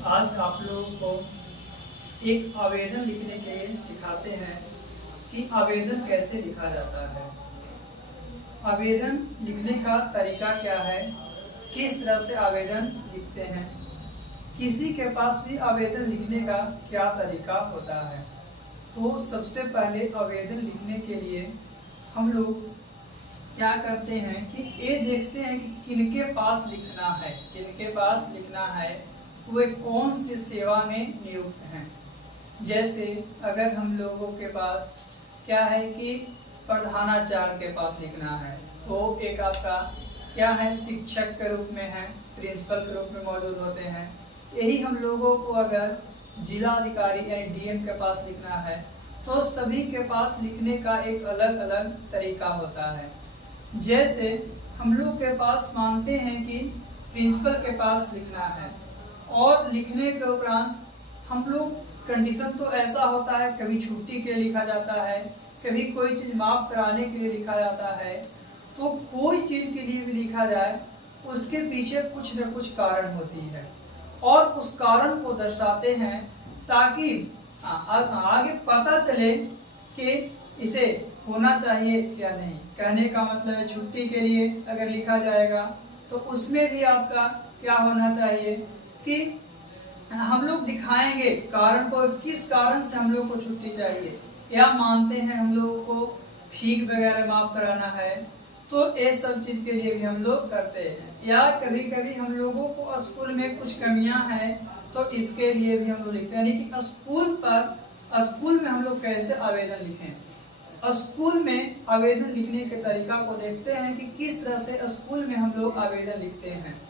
आज आप लोगों को एक आवेदन लिखने के लिए सिखाते हैं कि आवेदन कैसे लिखा जाता है। आवेदन लिखने का तरीका क्या है, किस तरह से आवेदन लिखते हैं, किसी के पास भी आवेदन लिखने का क्या तरीका होता है। तो सबसे पहले आवेदन लिखने के लिए हम लोग क्या करते हैं कि ये देखते हैं कि किनके पास लिखना है, किनके पास लिखना है, वे कौन सी सेवा में नियुक्त हैं। जैसे अगर हम लोगों के पास क्या है कि प्रधानाचार्य के पास लिखना है, तो एक आपका क्या है, शिक्षक के रूप में है, प्रिंसिपल के रूप में मौजूद होते हैं। यही हम लोगों को अगर जिला अधिकारी यानी डीएम के पास लिखना है, तो सभी के पास लिखने का एक अलग अलग तरीका होता है। जैसे हम लोग के पास मानते हैं कि प्रिंसिपल के पास लिखना है, और लिखने के उपरांत हम लोग कंडीशन तो ऐसा होता है, कभी छुट्टी के लिए लिखा जाता है, कभी कोई चीज़ माफ कराने के लिए लिखा जाता है। तो कोई चीज़ के लिए भी लिखा जाए, उसके पीछे कुछ न कुछ कारण होती है, और उस कारण को दर्शाते हैं ताकि आगे पता चले कि इसे होना चाहिए या नहीं। कहने का मतलब है छुट्टी के लिए अगर लिखा जाएगा तो उसमें भी आपका क्या होना चाहिए कि हम लोग दिखाएंगे कारण को, किस कारण से हम लोग को छुट्टी चाहिए, या मानते हैं हम लोगों को फीस वगैरह माफ कराना है, तो ये सब चीज़ के लिए भी हम लोग करते हैं। या कभी कभी हम लोगों को स्कूल में कुछ कमियां हैं, तो इसके लिए भी हम लोग लिखते हैं। यानी कि स्कूल में हम लोग कैसे आवेदन लिखें। स्कूल में आवेदन लिखने के तरीका को देखते हैं कि किस तरह से स्कूल में हम लोग आवेदन लिखते हैं।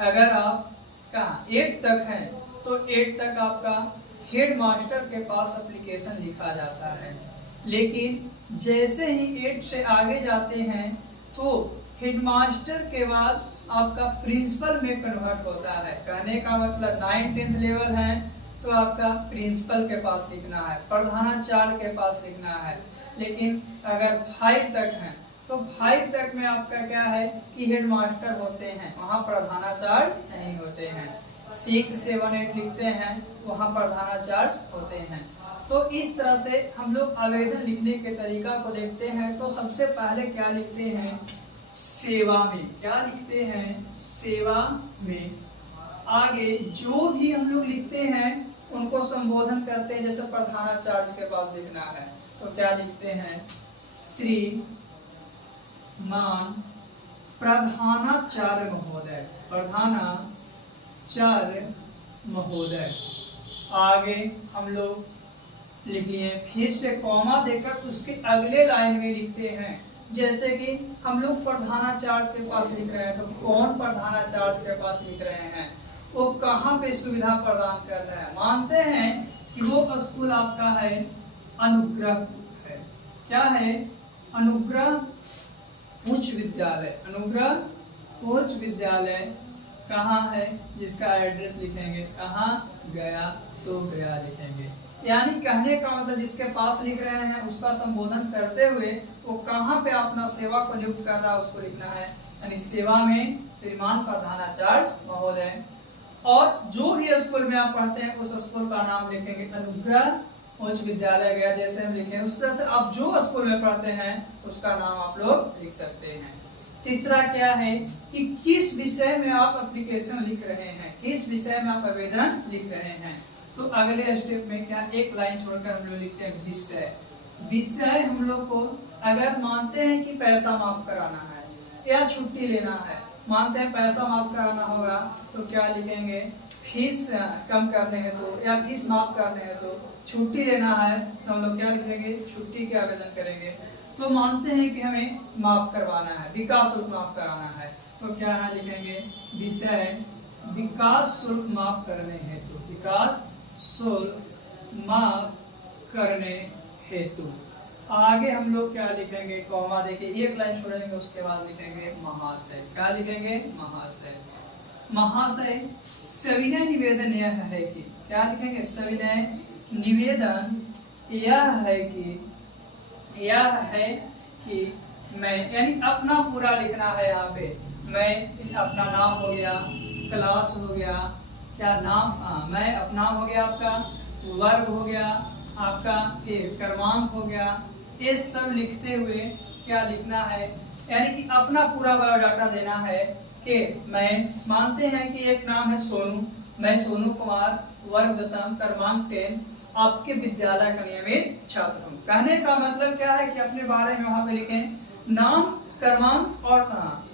अगर आप कहाँ 8 तक हैं, तो 8 तक आपका हेड मास्टर के पास एप्लीकेशन लिखा जाता है। लेकिन जैसे ही 8 से आगे जाते हैं, तो हेडमास्टर के बाद आपका प्रिंसिपल में कन्वर्ट होता है। कहने का मतलब 9-10 लेवल है तो आपका प्रिंसिपल के पास लिखना है, प्रधानाचार्य के पास लिखना है। लेकिन अगर 5 तक हैं, तो 5 तक में आपका क्या है कि हेडमास्टर होते हैं, वहाँ प्रधानाचार्य नहीं होते हैं। 6, 7, 8 लिखते हैं, वहाँ प्रधानाचार्य होते हैं। तो इस तरह से हम लोग आवेदन लिखने के तरीका को देखते हैं। तो सबसे पहले क्या लिखते हैं, सेवा में। क्या लिखते हैं, सेवा में। आगे जो भी हम लोग लिखते हैं उनको संबोधन करते हैं। जैसे प्रधानाचार्य के पास लिखना है तो क्या लिखते हैं, श्री मान प्रधानाचार्य महोदय, प्रधानाचार्य महोदय। आगे हम लोग लिख लिए, फिर से कॉमा देकर उसके अगले लाइन में लिखते हैं। जैसे कि हम लोग प्रधानाचार्य के पास लिख रहे हैं, तो कौन प्रधानाचार्य के पास लिख रहे हैं, वो कहाँ पे सुविधा प्रदान कर रहे हैं। मानते हैं कि वो स्कूल आपका है अनुग्रह है। क्या है, अनुग्रह उच्च विद्यालय। अनुग्रह उच्च विद्यालय कहाँ है, जिसका एड्रेस लिखेंगे, कहाँ, गया, तो गया लिखेंगे। यानी कहने का मतलब जिसके पास लिख रहे हैं उसका संबोधन करते हुए वो कहाँ पे अपना सेवा को नियुक्त कर रहा है उसको लिखना है। यानी सेवा में श्रीमान प्रधानाचार्य महोदय। और जो भी स्कूल में आप पढ़ते हैं उस स्कूल का नाम लिखेंगे, अनुग्रह उच्च विद्यालय गया। जैसे हम लिखे उस तरह से आप जो स्कूल में पढ़ते हैं उसका नाम आप लोग लिख सकते हैं। तीसरा क्या है कि किस विषय में आप एप्लीकेशन लिख रहे हैं, किस विषय में आप आवेदन लिख रहे हैं। तो अगले स्टेप में क्या, एक लाइन छोड़कर हम लोग लिखते हैं विषय। विषय हम लोग को अगर मानते हैं कि पैसा माफ कराना है या छुट्टी लेना है, मानते हैं पैसा माफ कराना होगा, तो क्या लिखेंगे, फीस कम करने है तो, या फीस माफ करने है तो। छुट्टी लेना है तो हम लोग क्या लिखेंगे, छुट्टी के आवेदन करेंगे। तो मानते हैं कि हमें माफ करवाना है, विकास शुल्क माफ कराना है, तो क्या है लिखेंगे, विषय विकास शुल्क माफ करने हेतु, विकास शुल्क माफ करने हेतु। आगे हम लोग क्या लिखेंगे, कॉमा देके एक लाइन छोड़ेंगे, उसके बाद लिखेंगे महाशय। क्या लिखेंगे, महाशय। महाशय सविनय निवेदन यह है कि, क्या लिखेंगे, सविनय निवेदन यह है कि मैं, यानी अपना पूरा लिखना है। यहाँ पे मैं, अपना नाम हो गया, क्लास हो गया, क्या नाम, मैं अपनाम हो गया आपका, वर्ग हो गया आपका, फिर क्रमांक हो गया, ये सब लिखते हुए क्या लिखना है, यानी कि अपना पूरा बायोडाटा देना है कि मैं मानते हैं कि एक नाम है सोनू, मैं सोनू कुमार, वर्ग दशम, क्रमांक 10, आपके विद्यालय का नियमित छात्र हूँ। कहने का मतलब क्या है कि अपने बारे में वहां पे लिखें नाम, क्रमांक और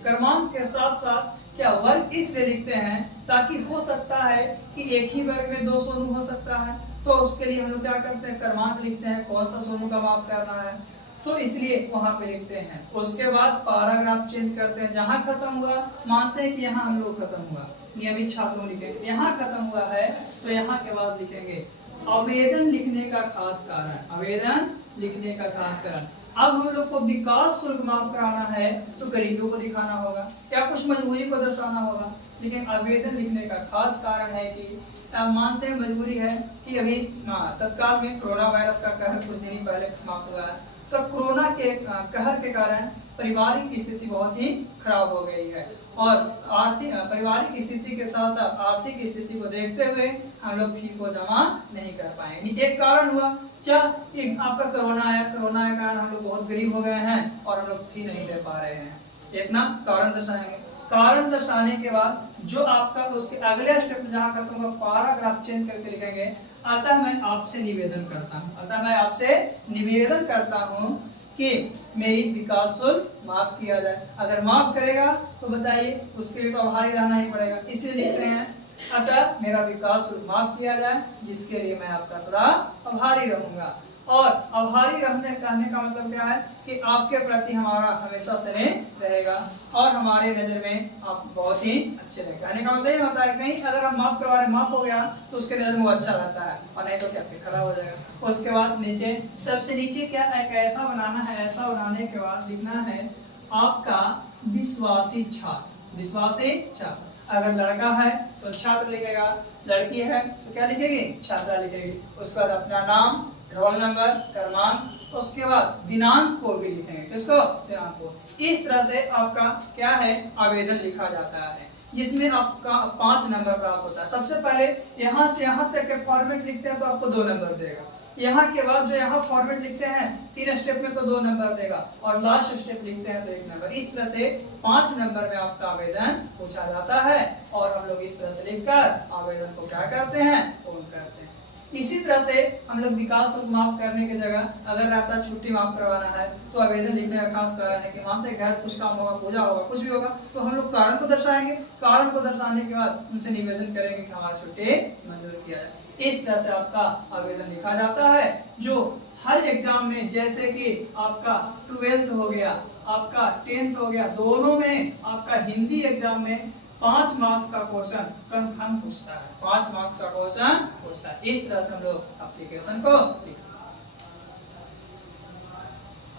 क्रमांक के साथ साथ क्या वर्ग इसलिए लिखते हैं ताकि हो सकता है कि एक ही वर्ग में 2 सोनू हो सकता है, तो उसके लिए हम लोग क्या करते हैं, क्रमांक लिखते हैं, कौन सा सोनू का माप करना है, तो इसलिए वहां पे लिखते हैं। उसके बाद पैराग्राफ चेंज करते हैं, जहां खत्म हुआ मानते हैं कि यहाँ हम लोग खत्म हुआ, नियमित छात्रों लिखेंगे, यहाँ खत्म हुआ है तो यहाँ के बाद लिखेंगे आवेदन लिखने का खास कारण, आवेदन लिखने का खास कारण। अब हम लोग को विकास शुल्क माफ कराना है तो गरीबों को दिखाना होगा या कुछ मजबूरी को दर्शाना होगा, लेकिन आवेदन लिखने का खास कारण है कि मानते हैं मजबूरी है कि अभी तत्काल में कोरोना वायरस का कहर कुछ दिन पहले समाप्त हुआ है, तो कोरोना के कहर के कारण पारिवारिक स्थिति बहुत ही खराब हो गई है और आर्थिक पारिवारिक स्थिति के साथ साथ आर्थिक स्थिति को देखते हुए हम लोग फी को जमा नहीं कर पाएंगे। एक कारण हुआ क्या, एक आपका कोरोना आया, कोरोना के कारण हम लोग बहुत गरीब हो गए हैं और हम लोग फी नहीं दे पा रहे हैं, इतना कारण दर्शाएंगे। कारण दर्शाने के बाद जो आपका उसके अगले स्टेप जहां खत्म होगा पैराग्राफ चेंज करके लिखेंगे, अतः मैं आपसे निवेदन करता हूं, अतः मैं आपसे निवेदन करता हूं कि मेरी विकास शुल्क माफ किया जाए। अगर माफ करेगा तो बताइए उसके लिए तो आभारी रहना ही पड़ेगा, इसलिए लिख रहे हैं अतः मेरा विकास शुल्क माफ किया जाए, जिसके लिए मैं आपका सदा आभारी रहूंगा। और आभारी रहने कहने का मतलब क्या है कि आपके प्रति हमारा हमेशा स्नेह रहेगा और हमारे नजर में आप बहुत ही अच्छे रहे। कहने का मतलब ये होता है कहीं अगर हम माफ करवा रहे, माफ हो गया तो उसके नजर में वो अच्छा रहता है और नहीं तो क्या फिर खराब हो जाएगा। उसके बाद नीचे सबसे नीचे क्या है, ऐसा बनाना है, ऐसा बनाने के बाद लिखना है आपका विश्वासी छात्र, विश्वासी छात्र। अगर लड़का है तो छात्र लिखेगा, लड़की है तो क्या लिखेगी, छात्रा लिखेगी। उसके बाद अपना नाम, रोल नंबर, क्रमांक, उसके बाद दिनांक को भी लिखेंगे, किसको, दिनांक को। इस तरह से आपका क्या है आवेदन लिखा जाता है, जिसमें आपका 5 नंबर प्राप्त होता है। सबसे पहले यहाँ से यहाँ तक के फॉर्मेट लिखते हैं तो आपको 2 नंबर देगा, यहाँ के बाद जो यहाँ फॉर्मेट लिखते हैं 3 स्टेप में तो 2 नंबर देगा और लास्ट स्टेप लिखते हैं तो 1 नंबर। इस तरह से 5 नंबर में आपका आवेदन पूछा जाता है और हम लोग इस तरह से लिखकर आवेदन को क्या करते हैं, पूर्ण करते हैं। इसी तरह से हम लोग विकास शुल्क माफ करने की जगह अगर रहता छुट्टी माफ करवाना है तो आवेदन लिखने का खास कारण है कि मानते हैं घर कुछ काम होगा, पूजा होगा, कुछ भी होगा तो हम लोग कारण को दर्शाएंगे, कारण को दर्शाने के बाद उनसे निवेदन करेंगे कि हमारी छुट्टी मंजूर किया जाए। इस तरह से आपका आवेदन लिखा जाता है, जो हर एग्जाम में जैसे कि आपका 12th हो गया, आपका 10th हो गया, दोनों में आपका हिंदी एग्जाम में 5 मार्क्स का क्वेश्चन कंफर्म पूछता है, 5 मार्क्स का क्वेश्चन पूछता है। इस तरह से हम लोग एप्लीकेशन को लिख सकते हैं।